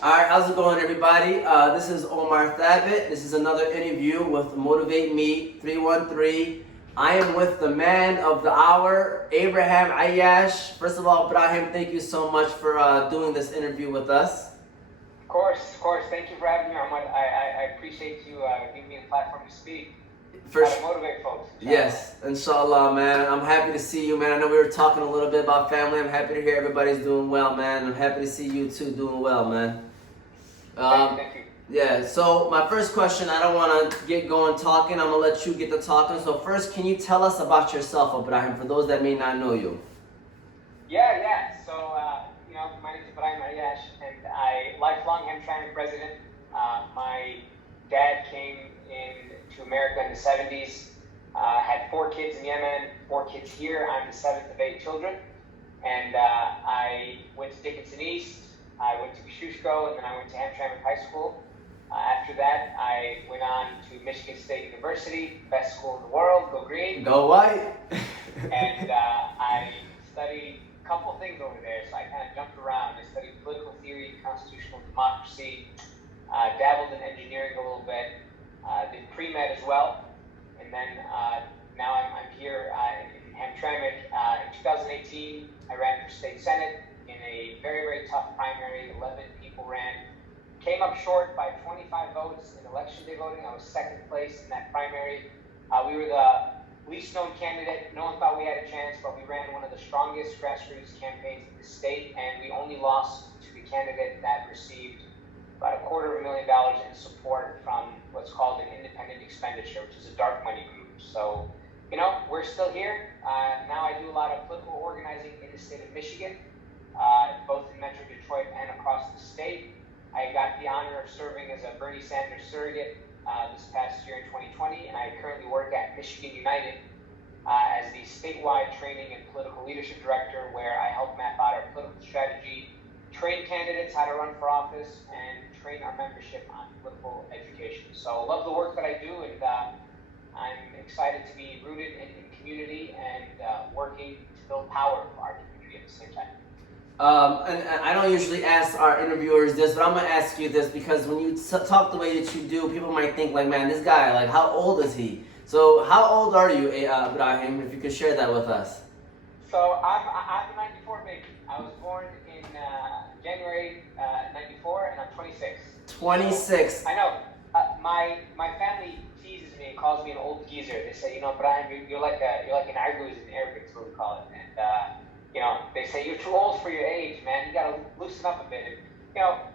Alright, how's it going, everybody? This is Omar Thabit. This is another interview with MotivateMe313. I am with the man of the hour, Abraham Aiyash. First of all, Abraham, thank you so much for doing this interview with us. Of course. Thank you for having me, Omar. I appreciate you giving me a platform to speak. To motivate folks. Yes, inshallah, man. I'm happy to see you, man. I know we were talking a little bit about family. I'm happy to hear everybody's doing well, man. I'm happy to see you too doing well, man. Thank you. Yeah, so my first question, I don't want to get going talking. I'm going to let you get to talking. So first, can you tell us about yourself, Abraham, for those that may not know you? Yeah. So, my name is Abraham Aiyash, and I'm lifelong Hamtramck resident. My dad came to America in the 70s, had 4 kids in Yemen, 4 kids here. I'm the 7th of 8 children. And I went to Dickinson East, I went to Kosciuszko, and then I went to Hamtramck High School. After that, I went on to Michigan State University, best school in the world, go green. Go white. And I studied a couple things over there, so I kind of jumped around. I studied political theory, constitutional democracy, dabbled in engineering a little bit, did pre-med as well, and then now I'm here in Hamtramck. In 2018, I ran for state senate in a very, very tough primary. 11 people ran. Came up short by 25 votes in election day voting. I was 2nd place in that primary. We were the least known candidate. No one thought we had a chance, but we ran one of the strongest grassroots campaigns in the state, and we only lost to the candidate that received about $250,000 in support from what's called an independent expenditure, which is a dark money group. So, we're still here. Now I do a lot of political organizing in the state of Michigan, both in Metro Detroit and across the state. I got the honor of serving as a Bernie Sanders surrogate this past year in 2020, and I currently work at Michigan United as the statewide training and political leadership director, where I help map out our political strategy, train candidates how to run for office, and train our membership on political education. So love the work that I do, and I'm excited to be rooted in community and working to build power for our community at the same time. And I don't usually ask our interviewers this, but I'm going to ask you this because when you talk the way that you do, people might think like, man, this guy, like, how old is he? So how old are you, Abraham, if you could share that with us? So I'm a 94 baby. I was born in January 94, and I'm 26. 26. So, I know. My family teases me and calls me an old geezer. They say, Brian, you're like an argoose in Arabic, is what we call it. And they say you're too old for your age, man. You gotta loosen up a bit. And,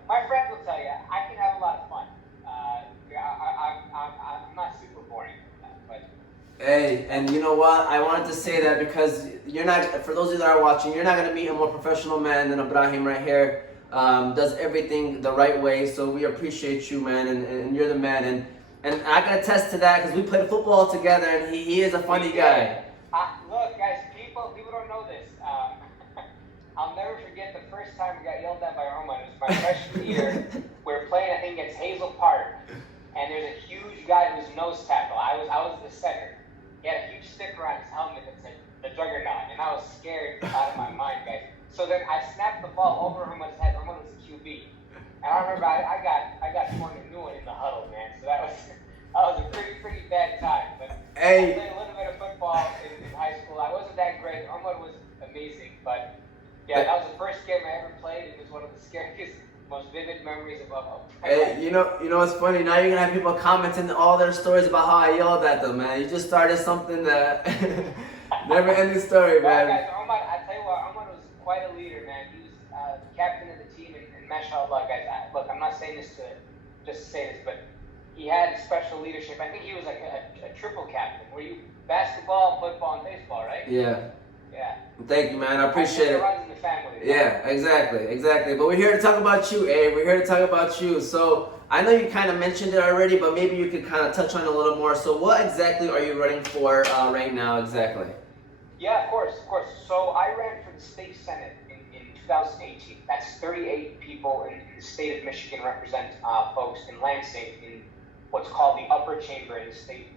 my friends will tell you I can have a lot of fun. I'm not super boring, but. Hey, and you know what? I wanted to say that because you're not. For those of you that are watching, you're not gonna meet a more professional man than Abraham right here. Does everything the right way. So we appreciate you, man, and you're the man. And I can attest to that because we played football together, and he is a funny guy. Look, guys, people don't know this. I'll never forget the first time we got yelled at by Roman. It was my freshman year. We were playing, I think, against Hazel Park, and there's a huge guy who's nose tackle. I was the center. He had a huge sticker on his helmet that said the Juggernaut, and I was scared out of my mind, guys. So then I snapped the ball over Roman's head. Roman was a QB, and I remember I got torn a new one in the huddle, man. So that was a pretty bad time. But Hey. I played a little bit of football in high school. I wasn't that great. Roman was amazing, but yeah, that was the first game I ever played. It was one of the scariest, most vivid memories of Hey, you know what's funny? Now you're gonna have people commenting all their stories about how I yelled at them, man. You just started something that never-ending story, man. Guys, I tell you what, Omar was quite a leader, man. He was the captain of the team, and mashallah, guys. Look, I'm not saying this just to say this, but he had special leadership. I think he was like a triple captain. Were you basketball, football, and baseball, right? Yeah. Yeah. Thank you, man. I appreciate it. It runs in the family. Yeah, exactly. But we're here to talk about you, Abe. We're here to talk about you. So I know you kind of mentioned it already, but maybe you could kind of touch on it a little more. So what exactly are you running for right now, exactly? Yeah, of course. So I ran for the state senate in 2018. That's 38 people in the state of Michigan represent folks in Lansing in what's called the upper chamber in the state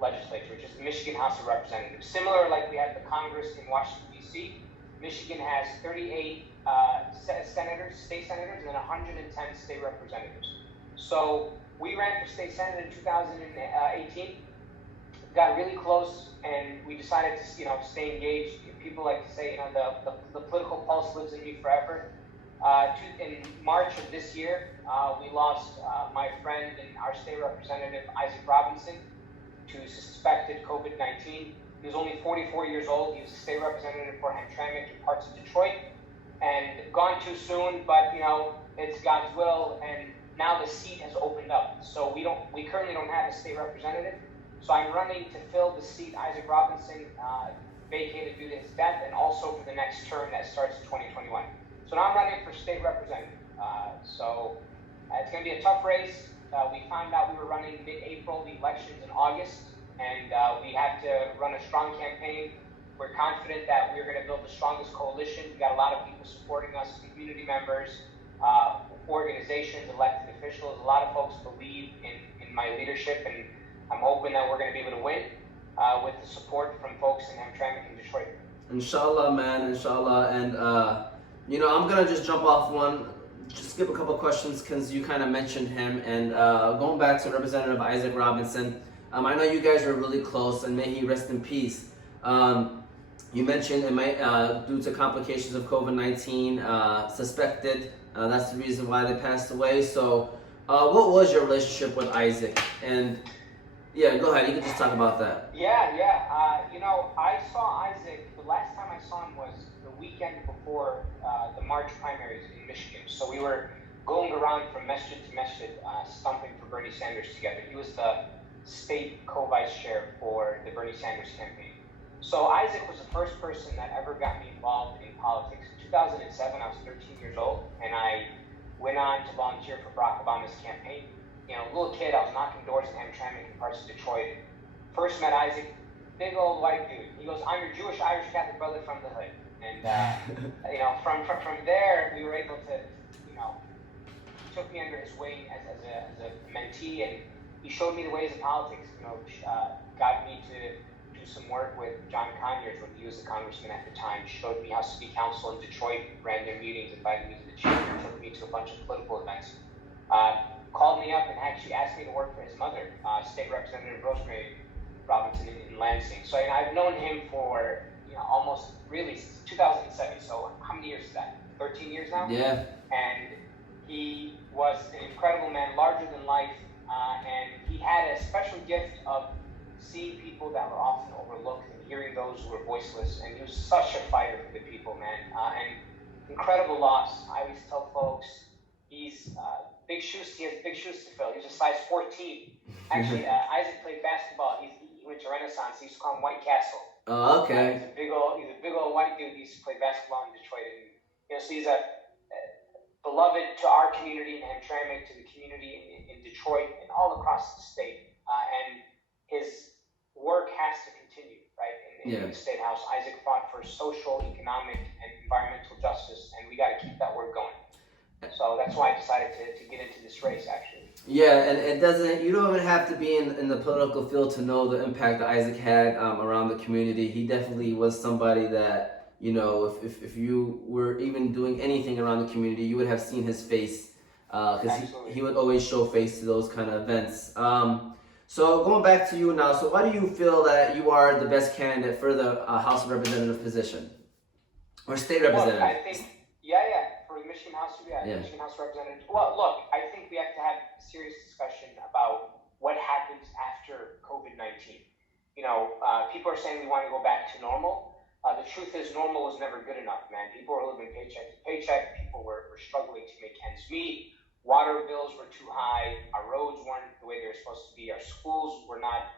legislature, which is the Michigan House of Representatives. Similar, like we have the Congress in Washington, D.C., Michigan has 38 senators, state senators, and then 110 state representatives. So we ran for state senate in 2018, got really close, and we decided to, stay engaged. People like to say, the political pulse lives in me forever. In March of this year, we lost my friend and our state representative, Isaac Robinson, to suspected COVID-19. He was only 44 years old. He was a state representative for Hamtramck in parts of Detroit, and gone too soon, but it's God's will, and now the seat has opened up. So we currently don't have a state representative. So I'm running to fill the seat Isaac Robinson vacated due to his death, and also for the next term that starts in 2021. So now I'm running for state representative. It's going to be a tough race. We found out we were running mid-April, the election's in August, and we have to run a strong campaign. We're confident that we're going to build the strongest coalition. We got a lot of people supporting us, community members, organizations, elected officials. A lot of folks believe in my leadership, and I'm hoping that we're going to be able to win with the support from folks in Hamtramck and Detroit. Inshallah, man, inshallah. And, I'm going to just jump off one, just skip a couple of questions because you kind of mentioned him. And going back to Representative Isaac Robinson, I know you guys are really close, and may he rest in peace. You mentioned it might, due to complications of COVID-19, suspected. That's the reason why they passed away. So what was your relationship with Isaac? And yeah, go ahead. You can just talk about that. Yeah. I saw Isaac, the last time I saw him was the weekend before the March primaries in Michigan. So we were going around from masjid to masjid, stumping for Bernie Sanders together. He was the state co-vice chair for the Bernie Sanders campaign. So Isaac was the first person that ever got me involved in politics. In 2007, I was 13 years old, and I went on to volunteer for Barack Obama's campaign. Little kid, I was knocking doors in Hamtramck in parts of Detroit. First met Isaac, big old white dude. He goes, "I'm your Jewish Irish Catholic brother from the hood." And from there, we were able to, took me under his wing as a mentee, and he showed me the ways of politics. Got me to do some work with John Conyers when he was a congressman at the time. Showed me how city council in Detroit ran their meetings, invited me to the chamber, took me to a bunch of political events. Called me up and actually asked me to work for his mother, State Representative Rosemary Robinson in Lansing. So I've known him for almost really since 2007. So how many years is that? 13 years now? Yeah. And he was an incredible man, larger than life, and he had a special gift of seeing people that were often overlooked and hearing those who were voiceless. And he was such a fighter for the people, man. And incredible loss. I always tell folks he's big shoes. He has big shoes to fill. He's a size 14. Actually, Isaac played basketball. He went to Renaissance. He used to call him White Castle. Oh, okay. He's a big old white dude. He used to play basketball in Detroit, and so he's a beloved to our community in Hamtramck, to the community in Detroit, and all across the state. And his work has to continue, right? In the State House, Isaac fought for social, economic, and environmental justice, and we got to keep that work going. So that's why I decided to get into this race, actually. Yeah, and you don't even have to be in the political field to know the impact that Isaac had around the community. He definitely was somebody that, if you were even doing anything around the community, you would have seen his face, because he would always show face to those kind of events. So going back to you now, so why do you feel that you are the best candidate for the House of Representative position? Or state representative? Look, I think, for the Michigan House, Michigan House Representative. Well, look, I think we have to have a serious discussion about what happens after COVID-19. People are saying we want to go back to normal. The truth is, normal was never good enough, man. People were living paycheck to paycheck. People were struggling to make ends meet. Water bills were too high. Our roads weren't the way they were supposed to be. Our schools were not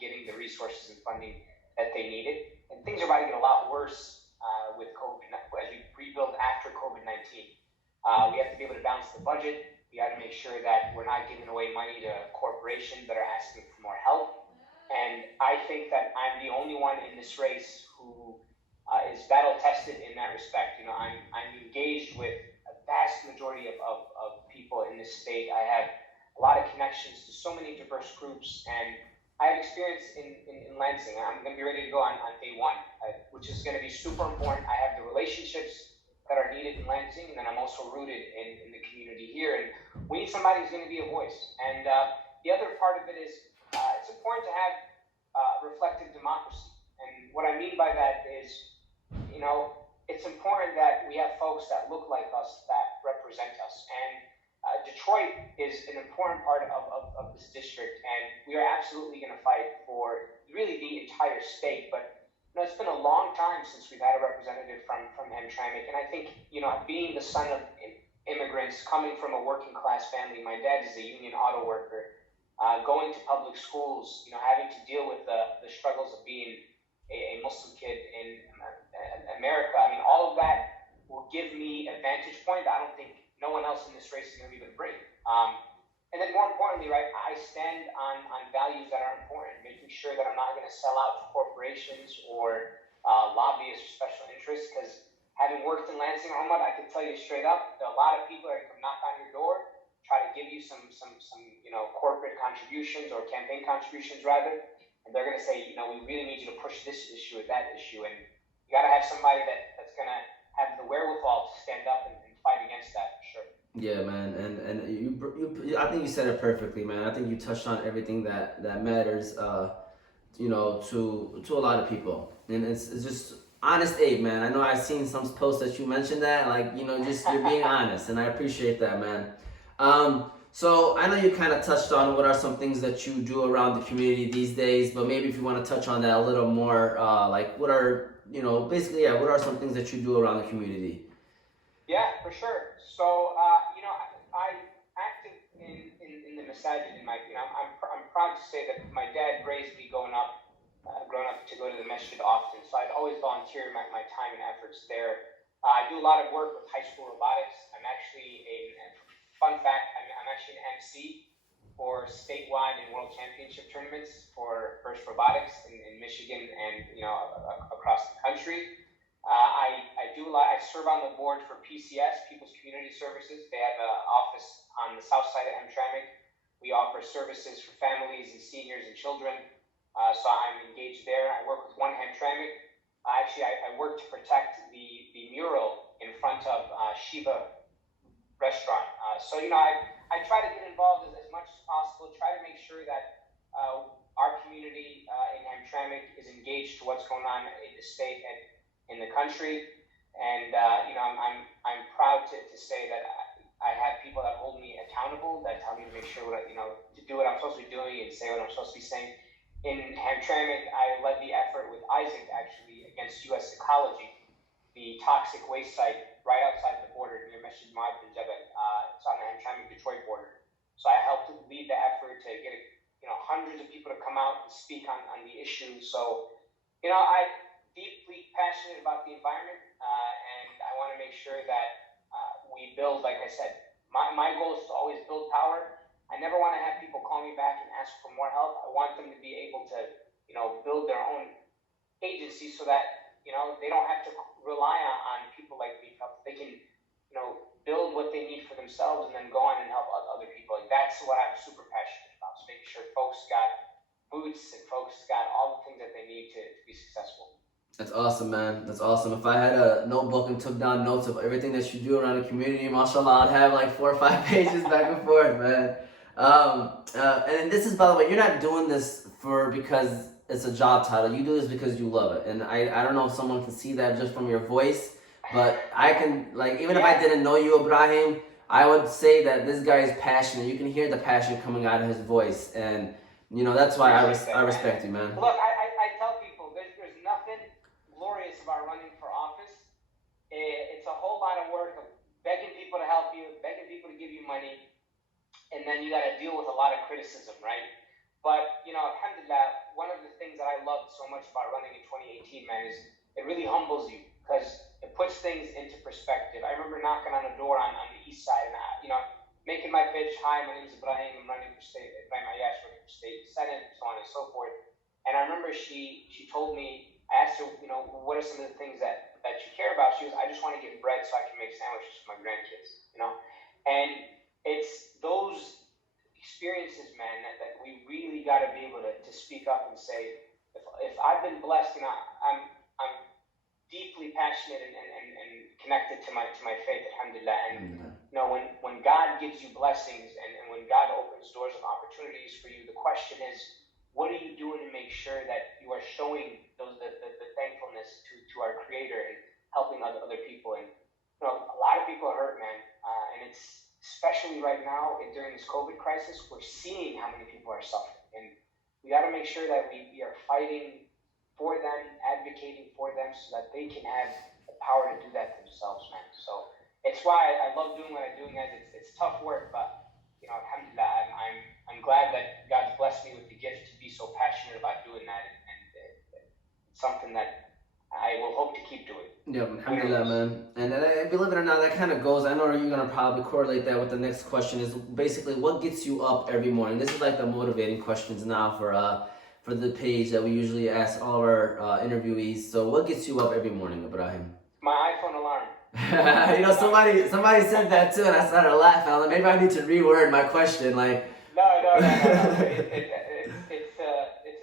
getting the resources and funding that they needed. And things are about to get a lot worse with COVID as we rebuild after COVID-19. We have to be able to balance the budget. We have to make sure that we're not giving away money to corporations that are asking for more help. And I think that I'm the only one in this race who is battle tested in that respect. I'm engaged with a vast majority of people in this state. I have a lot of connections to so many diverse groups, and I have experience in Lansing. I'm going to be ready to go on day one, which is going to be super important. I have the relationships that are needed in Lansing, and then I'm also rooted in the community here. And we need somebody who's going to be a voice. And the other part of it is it's important to have reflective democracy. And what I mean by that is, it's important that we have folks that look like us, that represent us. And Detroit is an important part of this district, and we are absolutely going to fight for really the entire state. But it's been a long time since we've had a representative from Hamtramck, and I think being the son of immigrants, coming from a working class family, my dad is a union auto worker, going to public schools, having to deal with the struggles of being a Muslim kid in America. I mean, all of that will give me a vantage point that I don't think no one else in this race is going to be able to bring. And then more importantly, right, I stand on values that are important, making sure that I'm not going to sell out to corporations or lobbyists or special interests, because having worked in Lansing, Ahmad, I can tell you straight up, a lot of people are going to come knock on your door, try to give you some corporate contributions or campaign contributions rather, and they're going to say, we really need you to push this issue or that issue, and you got to have somebody that's going to have the wherewithal to stand up and fight against that, for sure. Yeah, man, and you I think you said it perfectly, man. I think you touched on everything that matters, to a lot of people, and it's just honest, Abe, man. I know I've seen some posts that you mentioned that, like, just you're being honest, and I appreciate that, man. So I know you kind of touched on what are some things that you do around the community these days, but maybe if you want to touch on that a little more, like what are basically, yeah, what are some things that you do around the community? Yeah, for sure. So, I'm active in the masajid. I'm proud to say that my dad raised me growing up to go to the masjid often. So I'd always volunteer my time and efforts there. I do a lot of work with high school robotics. I'm actually fun fact, I'm actually an MC for statewide and world championship tournaments for FIRST Robotics in Michigan and across the country. I do a lot. I serve on the board for PCS, People's Community Services. They have an office on the south side of Hamtramck. We offer services for families and seniors and children. So I'm engaged there. I work with One Hamtramck. I work to protect the mural in front of Shiva restaurant. So I try to get involved as much as possible. Try to make sure that our community in Hamtramck is engaged to what's going on in the state and in the country, and I'm proud to say that I have people that hold me accountable, that tell me to make sure to do what I'm supposed to be doing and say what I'm supposed to be saying. In Hamtramck, I led the effort with Isaac actually against U.S. Ecology, the toxic waste site right outside the border near Masjid Ma'ad bin Jabal. It's on the Hamtramck-Detroit border. So I helped lead the effort to get hundreds of people to come out and speak on the issue. So I deeply passionate about the environment, and I want to make sure that we build, like I said, my goal is to always build power. I never want to have people call me back and ask for more help. I want them to be able to, build their own agency so that, they don't have to rely on people like me. They can, build what they need for themselves and then go on and help other people. Like, that's what I'm super passionate about. So making sure folks got boots and folks got all the things that they need to be successful. That's awesome, man. That's awesome. If I had a notebook and took down notes of everything that you do around the community, mashallah, I'd have like 4 or 5 pages back and forth, man. And this is, by the way, you're not doing this because it's a job title. You do this because you love it. And I don't know if someone can see that just from your voice, but I can, like, even if I didn't know you, Abraham, I would say that this guy is passionate. You can hear the passion coming out of his voice. And, that's why I respect you, man. Look, I tell people there's nothing glorious about running for office. It's a whole lot of work of begging people to help you, begging people to give you money, and then you got to deal with a lot of criticism, right? But, alhamdulillah, one of the things that I loved so much about running in 2018, man, is it really humbles you because it puts things into perspective. I remember knocking on a door on the east side and, making my pitch. Hi, my name is Ibrahim. I'm running for state, Abraham Aiyash, running for state senate, so on and so forth. And I remember she told me, I asked her, what are some of the things that you care about? She goes, I just want to get bread so I can make sandwiches for my grandkids, And it's those experiences, man, that we really got to be able to speak up and say, if I've been blessed, I'm deeply passionate and connected to my faith, alhamdulillah. And you know, when God gives you blessings and when God opens doors of opportunities for you, the question is, what are you doing to make sure that you are showing the thankfulness to our Creator and helping other people? And you know, a lot of people are hurt, man, and it's especially right now during this COVID crisis, we're seeing how many people are suffering, and we got to make sure that we are fighting for them, advocating for them, so that they can have the power to do that themselves, man. So it's why I love doing what I'm doing, guys. It's tough work, but you know, alhamdulillah, I'm glad that God's blessed me with the gift to be so passionate about doing that, and it's something that I will hope to keep doing. Yeah, alhamdulillah, man. And believe it or not, that kind of goes, I know you're going to probably correlate that with the next question, is basically what gets you up every morning? This is like the motivating questions now for the page that we usually ask all of our interviewees. So what gets you up every morning, Ibrahim? My iPhone alarm. You know, somebody said that too, and I started laughing. I was like, maybe I need to reword my question. Like, no. It's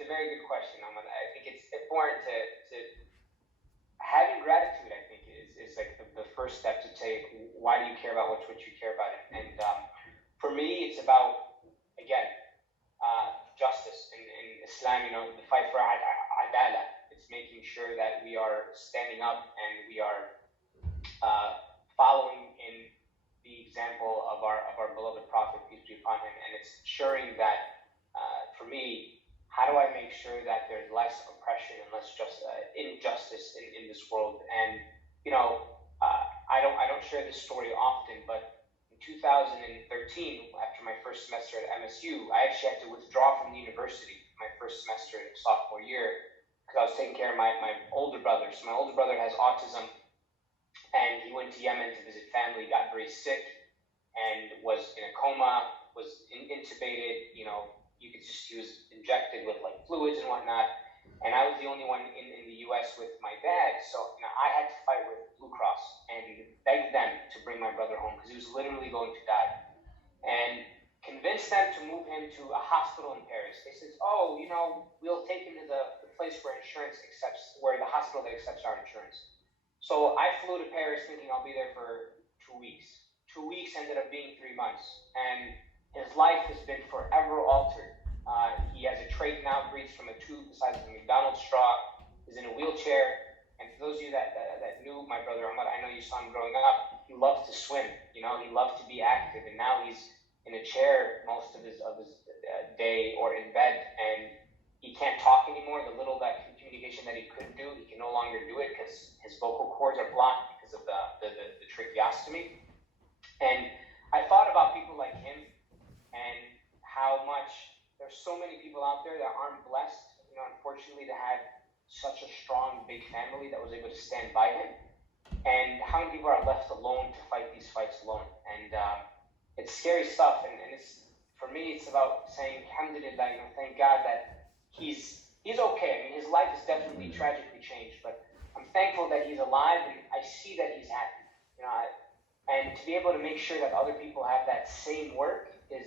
a very good question. I think it's important to having gratitude. I think is like the first step to take. Why do you care about what you care about? And for me, it's about, again, justice in Islam. You know, the fight for adala. It's making sure that we are standing up and we are following in the example of our beloved Prophet, peace be upon him, and it's ensuring that for me, how do I make sure that there's less oppression and less injustice in this world? And you know, I don't share this story often, but in 2013, after my first semester at MSU, I actually had to withdraw from the university my first semester in sophomore year because I was taking care of my older brother. So my older brother has autism, and he went to Yemen to visit family, got very sick, and was in a coma, was intubated. You know, he was injected with like fluids and whatnot. And I was the only one in the U.S. with my dad, so you know, I had to fight with Blue Cross and beg them to bring my brother home because he was literally going to die, and convinced them to move him to a hospital in Paris. They said, "Oh, you know, we'll take him to the place where the hospital that accepts our insurance." So I flew to Paris thinking I'll be there for 2 weeks. 2 weeks ended up being 3 months, and his life has been forever altered. He has a trach now, breathes from a tube the size of a McDonald's straw, is in a wheelchair. And for those of you that knew my brother Ahmad, I know you saw him growing up, he loved to swim, you know, he loved to be active, and now he's in a chair most of his day or in bed, and he can't talk anymore. The little communication that he could do, he can no longer do it because his vocal cords are blocked because of the tracheostomy. And I thought about people like him and how much there's so many people out there that aren't blessed, you know, unfortunately, to have such a strong, big family that was able to stand by him. And how many people are left alone to fight these fights alone? And it's scary stuff. And it's, for me, it's about saying, alhamdulillah, you know, thank God that he's okay. I mean, his life is definitely tragically changed, but I'm thankful that he's alive, and I see that he's happy. You know, and to be able to make sure that other people have that same work and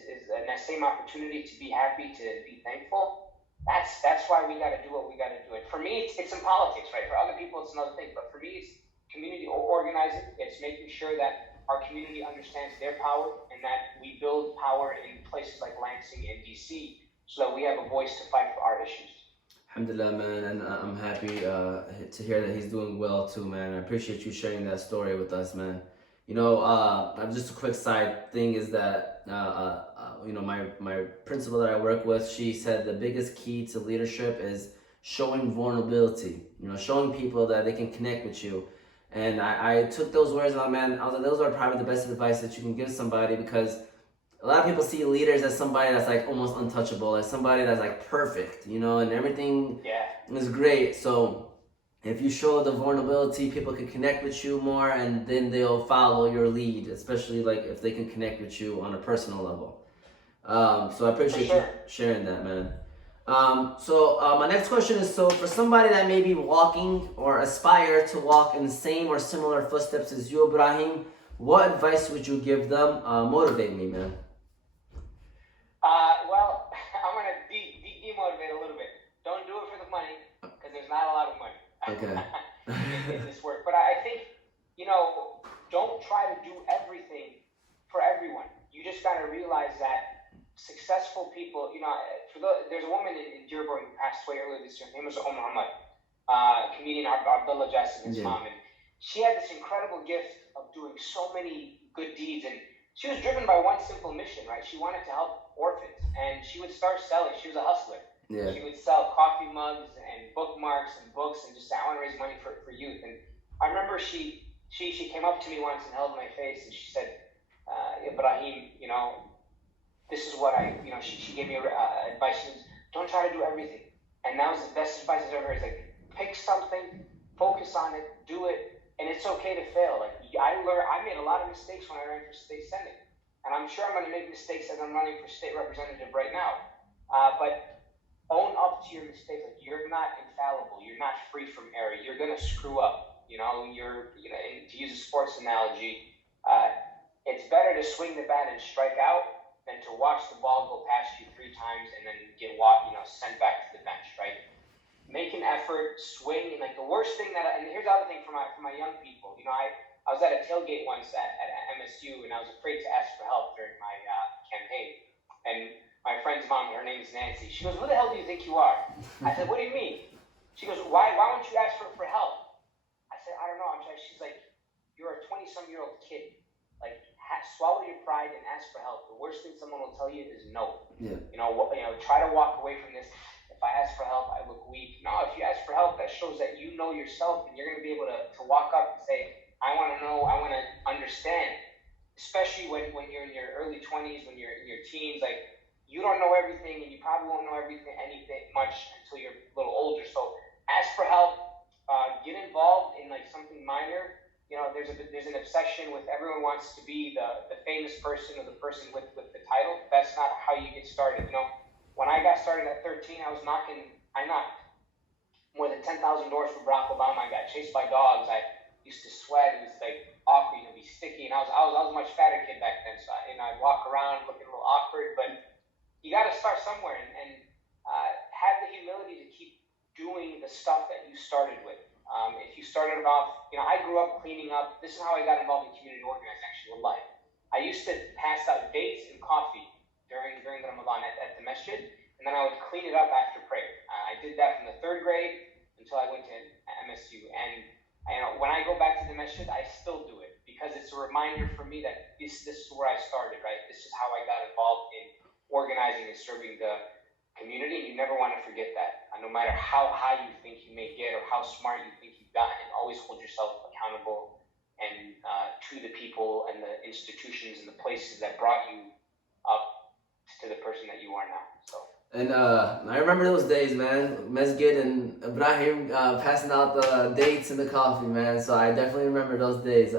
that same opportunity to be happy, to be thankful. That's why we got to do what we got to do. And for me, it's in politics, right? For other people, it's another thing. But for me, it's community organizing. It's making sure that our community understands their power and that we build power in places like Lansing and DC so that we have a voice to fight for our issues. Alhamdulillah, man, and I'm happy to hear that he's doing well too, man. I appreciate you sharing that story with us, man. You know, just a quick side thing is that, you know, my principal that I work with, she said the biggest key to leadership is showing vulnerability, you know, showing people that they can connect with you. And I took those words and man, I was like, those are probably the best advice that you can give somebody, because a lot of people see leaders as somebody that's like almost untouchable, as somebody that's like perfect, you know, and everything is great. So if you show the vulnerability, people can connect with you more, and then they'll follow your lead, especially like if they can connect with you on a personal level. So I appreciate you sharing that, man. So my next question is, so for somebody that may be walking or aspire to walk in the same or similar footsteps as you, Ibrahim, what advice would you give them? Motivate me, man. Well, I'm going to demotivate a little bit. Don't do it for the money, because there's not a lot of money Okay. in this work. But I think don't try to do everything for everyone. You just got to realize that successful people, there's a woman in Dearborn who passed away earlier this year. Her name was Muhammad, comedian Abdullah Jassim's mom. And she had this incredible gift of doing so many good deeds. And she was driven by one simple mission, right? She wanted to help orphans. And she would start selling. She was a hustler. Yeah. She would sell coffee mugs and bookmarks and books and just say, I want to raise money for youth. And I remember she came up to me once and held my face and she said, Ibrahim, this is what she gave me advice. She says, don't try to do everything. And that was the best advice I've ever heard. It's like, pick something, focus on it, do it, and it's okay to fail. Like, I made a lot of mistakes when I ran for state senate. And I'm sure I'm going to make mistakes as I'm running for state representative right now. But own up to your mistakes. Like, you're not infallible. You're not free from error. You're going to screw up. To use a sports analogy, it's better to swing the bat and strike out than to watch the ball go past you 3 times and then get sent back to the bench, right? Make an effort, swing, and like the worst thing and here's the other thing for my young people. I was at a tailgate once at MSU and I was afraid to ask for help during my campaign. And my friend's mom, her name is Nancy, she goes, who the hell do you think you are? I said, what do you mean? She goes, why won't you ask for help? I said, I don't know. She's like, you're a 20-some-year-old kid. Like, swallow your pride and ask for help. The worst thing someone will tell you is no. Yeah. Try to walk away from this. If I ask for help, I look weak. No, if you ask for help, that shows that you know yourself, and you're going to be able to walk up and say, I want to know, I want to understand. Especially when you're in your early 20s, when you're in your teens, like, you don't know everything, and you probably won't know anything much until you're a little older. So ask for help. Get involved in like something minor. There's an obsession with everyone wants to be the famous person or the person with the title. That's not how you get started. When I got started at 13, I knocked more than 10,000 doors for Barack Obama. I got chased by dogs. I used to sweat. It was like awkward, be sticky. And I was a much fatter kid back then. So I'd walk around looking a little awkward. But you got to start somewhere and have the humility to keep doing the stuff that you started with. If you started off, I grew up cleaning up. This is how I got involved in community organizing, actually, with life. I used to pass out dates and coffee during the Ramadan at the masjid, and then I would clean it up after prayer. I did that from the 3rd grade until I went to MSU. And when I go back to the masjid, I still do it because it's a reminder for me that this is where I started, right? This is how I got involved in organizing and serving the community, and you never want to forget that. No matter how high you think you may get or how smart you think you've gotten, always hold yourself accountable and to the people and the institutions and the places that brought you up to the person that you are now. So. And I remember those days, man. Masjid and Ibrahim passing out the dates and the coffee, man. So I definitely remember those days.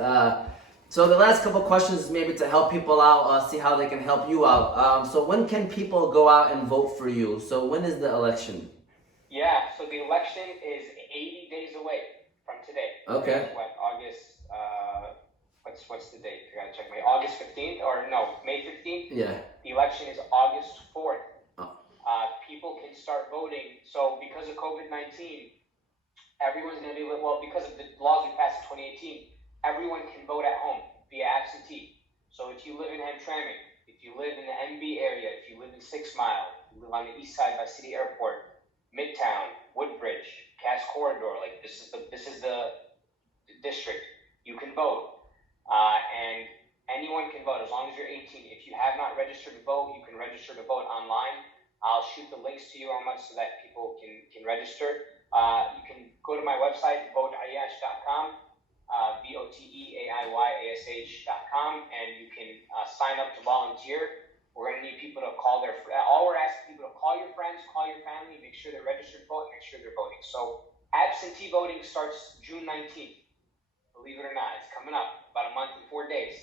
So the last couple questions, maybe to help people out, see how they can help you out. So when can people go out and vote for you? So when is the election? Yeah, so the election is 80 days away from today. Okay. What, August, what's the date? I gotta check. August 15th, or no, May 15th? Yeah. The election is August 4th. Oh. People can start voting. So because of COVID-19, everyone's gonna be, because of the laws we passed in 2018, everyone can vote at home via absentee. So if you live in Hamtramck, if you live in the MB area, if you live in 6 Mile, if you live on the east side by City Airport, Midtown, Woodbridge, Cass Corridor, like this is the district, you can vote. And anyone can vote as long as you're 18. If you have not registered to vote, you can register to vote online. I'll shoot the links to you on so that people can register. You can go to my website, voteaiyash.com. voteaiyash.com, and you can sign up to volunteer. We're going to need people to call all we're asking people to call your friends, call your family, make sure they're registered to vote, and make sure they're voting. So absentee voting starts June 19th. Believe it or not, it's coming up about a month and 4 days.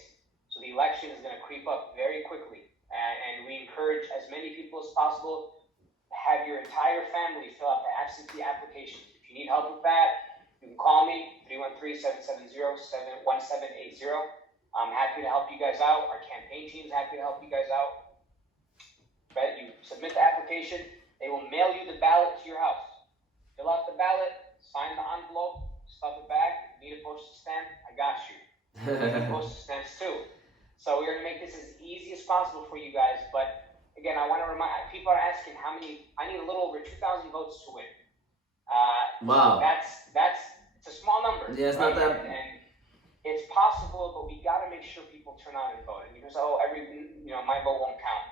So the election is going to creep up very quickly. And we encourage as many people as possible to have your entire family fill out the absentee applications. If you need help with that, you can call me, 313-770-1780. I'm happy to help you guys out. Our campaign team is happy to help you guys out. Right? You submit the application. They will mail you the ballot to your house. Fill out the ballot, sign the envelope, stuff it back. If you need a postage stamp, I got you. Postage stamps too. So we're gonna make this as easy as possible for you guys. But again, I want to remind people are asking how many. I need a little over 2,000 votes to win. Wow. It's a small number. Yeah, it's right? not that. And it's possible, but we got to make sure people turn out and vote. And you can say, oh, my vote won't count.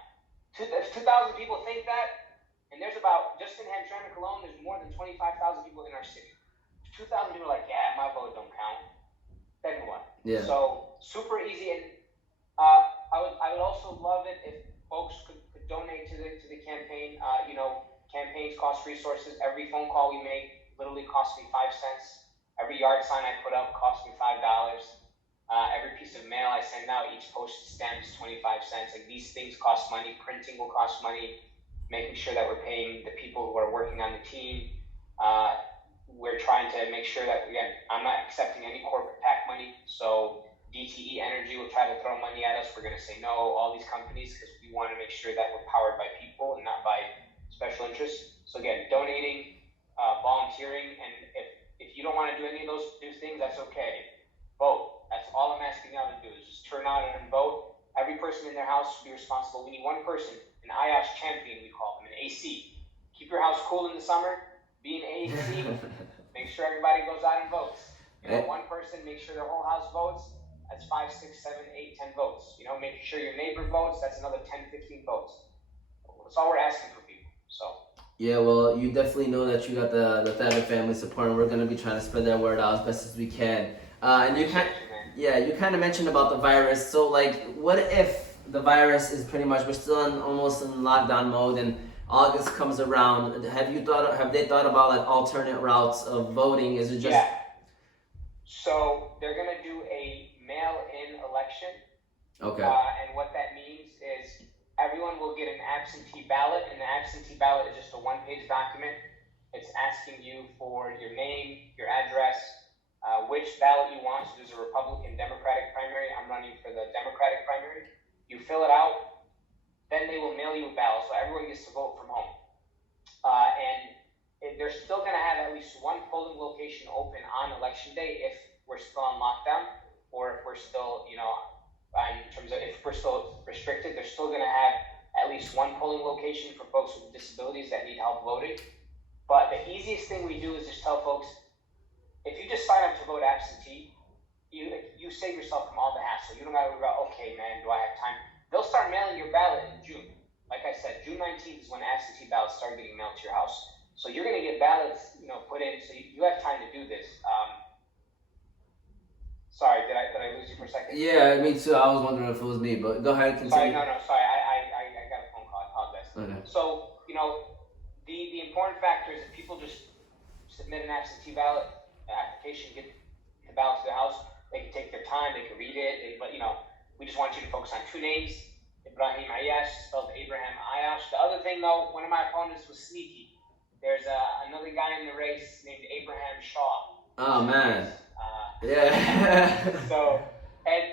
If 2,000 people think that, and there's about, just in Hamtramck alone, there's more than 25,000 people in our city. If 2,000 people are like, yeah, my vote don't count, then what? Yeah. So super easy, and I would also love it if folks could donate to the campaign. Campaigns cost resources. Every phone call we make literally costs me 5 cents. Every yard sign I put up costs me $5. Every piece of mail I send out, each postage stamp is 25 cents. Like, these things cost money. Printing will cost money. Making sure that we're paying the people who are working on the team. We're trying to make sure that, again, I'm not accepting any corporate PAC money. So DTE Energy will try to throw money at us. We're going to say no, all these companies, because we want to make sure that we're powered by people and not by special interests. So again, donating, volunteering, and if you don't want to do any of those things, that's okay. Vote. That's all I'm asking y'all to do, is just turn out and vote. Every person in their house should be responsible. We need one person, an Aiyash champion, we call them, an AC. Keep your house cool in the summer. Be an AC. Make sure everybody goes out and votes. One person, make sure their whole house votes. That's 5, 6, 7, 8, 10 votes. Making sure your neighbor votes. That's another 10, 15 votes. That's all we're asking for people. So. Yeah, well, you definitely know that you got the Thabit family support, and we're gonna be trying to spread that word out as best as we can. And you kind of mentioned about the virus. So, like, what if the virus is pretty much, we're still almost in lockdown mode, and August comes around? Have they thought about like alternate routes of voting? Is it just? Yeah. So they're gonna do a mail-in election. Okay. And what that means is everyone will get an absentee ballot, and the absentee ballot is just a one-page document. It's asking you for your name, your address, which ballot you want. So there's a Republican Democratic primary. I'm running for the Democratic primary. You fill it out, then they will mail you a ballot, so everyone gets to vote from home. They're still going to have at least one polling location open on election day if we're still on lockdown, or if we're still, in terms of if we're still restricted, they're still going to have at least one polling location for folks with disabilities that need help voting. But the easiest thing we do is just tell folks, if you just sign up to vote absentee, you save yourself from all the hassle. You don't got to worry about, okay, man, do I have time? They'll start mailing your ballot in June. Like I said, June 19th is when absentee ballots start getting mailed to your house. So you're going to get ballots, put in, so you have time to do this. Sorry, did I lose you for a second? Yeah, me too. I was wondering if it was me, but go ahead, continue. Sorry, no, sorry. I got a phone call. I apologize. Okay. So, the important factor is if people just submit an absentee ballot application, get the ballot to the house, they can take their time, they can read it, but we just want you to focus on 2 names, Abraham Aiyash, spelled Abraham Aiyash. The other thing though, one of my opponents was sneaky. There's another guy in the race named Abraham Shaw. Oh man. Yeah. So, and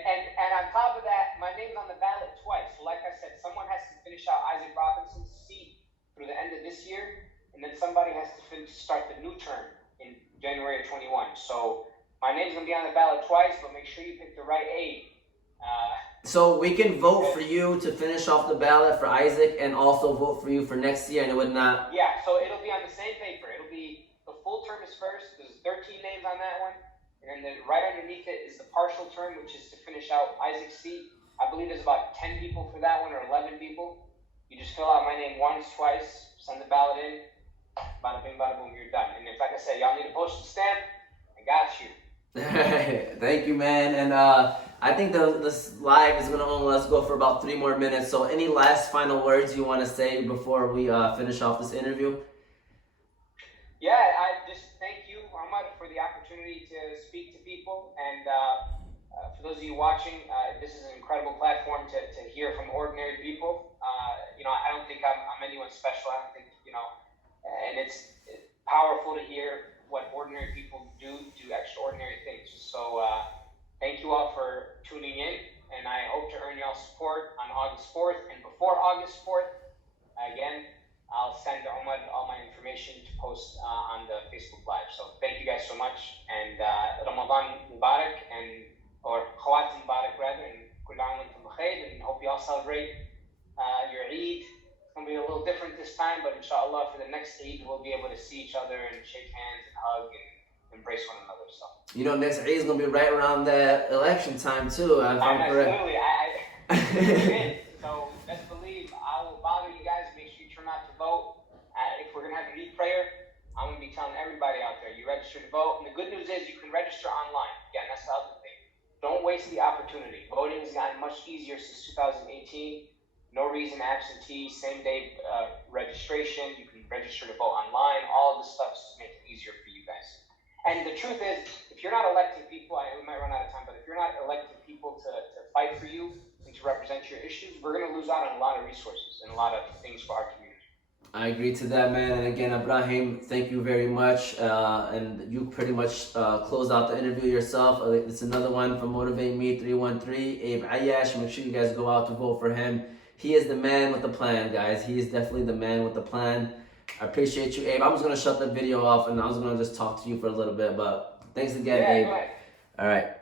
on top of that, my name's on the ballot twice. So like I said, someone has to finish out Isaac Robinson's seat through the end of this year, and then somebody has to start the new term in January of 21. So my name's gonna be on the ballot twice, but make sure you pick the right aide. So we can vote for you to finish off the ballot for Isaac, and also vote for you for next year, and it would not. Yeah, so it'll be on the same paper. It'll be the full term is first. There's 13 names on that one, and then right underneath it is the partial term, which is to finish out Isaac's seat. I believe there's about 10 people for that one, or 11 people. You just fill out my name once, twice, send the ballot in, bada bing, bada boom, you're done. And if, like I said, y'all need a postage stamp, I got you. Thank you, man. And I think this live is gonna only let us go for about 3 more minutes. So any last final words you want to say before we finish off this interview? Yeah, I just thank you, Ahmad, for the opportunity to speak to people. And for those of you watching, this is an incredible platform to hear from ordinary people. I don't think I'm anyone special. I don't think, and it's powerful to hear what ordinary people do extraordinary things. So thank you all for tuning in, and I hope to earn y'all's support on August 4th. And before August 4th, again, I'll send Omar all my information to post on the Facebook Live. So thank you guys so much, and Ramadan Mubarak, or Khawat Mubarak rather, and Kull Aam wa Antum Bikhair, and hope you all celebrate your Eid. It's going to be a little different this time, but inshallah for the next Eid we'll be able to see each other and shake hands and hug and embrace one another. So you know, next Eid is going to be right around the election time too, if I'm correct. Absolutely. I so best believe I will bother you guys. Make sure you turn out to vote. If we're going to have a Eid prayer, I'm going to be telling everybody out there, you register to vote. And the good news is you can register online. Again, that's the other thing. Don't waste the opportunity. Voting has gotten much easier since 2018. No reason absentee, same day registration. You can register to vote online. All of this stuff is to make it easier for you guys. And the truth is, if you're not electing people, we might run out of time, but if you're not electing people to fight for you and to represent your issues, we're going to lose out on a lot of resources and a lot of things for our community. I agree to that, man. And again, Abraham, thank you very much. And you pretty much closed out the interview yourself. It's another one from MotivateMe313, Abe Aiyash. Make sure you guys go out to vote for him. He is the man with the plan, guys. He is definitely the man with the plan. I appreciate you, Abe. I was going to shut the video off and I was going to just talk to you for a little bit, but thanks again, Abe. Go ahead. All right.